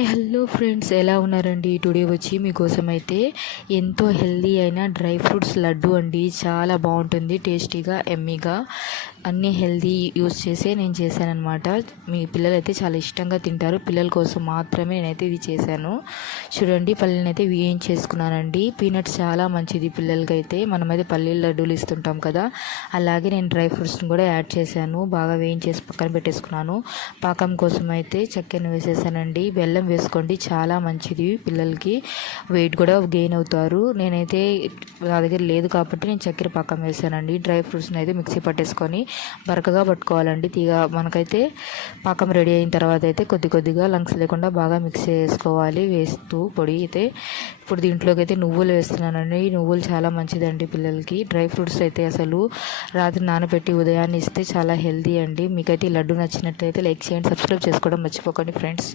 Hi hello friends, ఎలా ఉన్నారండి? Today వచ్చి మీకోసం అయితే ఎంతో హెల్దీ అయిన డ్రై ఫ్రూట్స్ లడ్డు అండి. చాలా బాగుంటుంది, టేస్టీగా, ఎమ్మీగా, అన్నీ హెల్దీ యూస్ చేసే నేను చేశానమాట. మీ పిల్లలు అయితే చాలా ఇష్టంగా తింటారు. పిల్లల కోసం మాత్రమే నేనైతే ఇది చేశాను. చూడండి, పల్లీలను అయితే వేయించేసుకున్నానండి. పీనట్స్ చాలా మంచిది పిల్లలకి. అయితే మనమైతే పల్లీల లడ్డూలు ఇస్తుంటాం కదా, అలాగే నేను డ్రై ఫ్రూట్స్ని కూడా యాడ్ చేశాను. బాగా వేయించేసి పక్కన పెట్టేసుకున్నాను. పాకం కోసం అయితే చక్కెరను వేసేసానండి. బెల్లం వేసుకోండి, చాలా మంచిది పిల్లలకి, వెయిట్ కూడా గెయిన్ అవుతారు. నేనైతే నా దగ్గర లేదు కాబట్టి నేను చక్కెర పాకం వేసానండి. డ్రై ఫ్రూట్స్ని అయితే మిక్సీ పట్టేసుకొని బరకగా పట్టుకోవాలండి. మనకైతే పాకం రెడీ అయిన తర్వాత అయితే కొద్దిగా లంగ్స్ లేకుండా బాగా మిక్స్ చేసుకోవాలి వేస్తూ పొడి అయితే. ఇప్పుడు దీంట్లోకి అయితే నువ్వులు వేస్తున్నానండి. నువ్వులు చాలా మంచిదండి పిల్లలకి. డ్రై ఫ్రూట్స్ అయితే అసలు రాత్రి నానబెట్టి ఉదయాన్నే ఇస్తే చాలా హెల్దీ అండి. మీకైతే ఈ లడ్డు నచ్చినట్లయితే లైక్ చేయండి, సబ్స్క్రైబ్ చేసుకోవడం మర్చిపోకండి ఫ్రెండ్స్.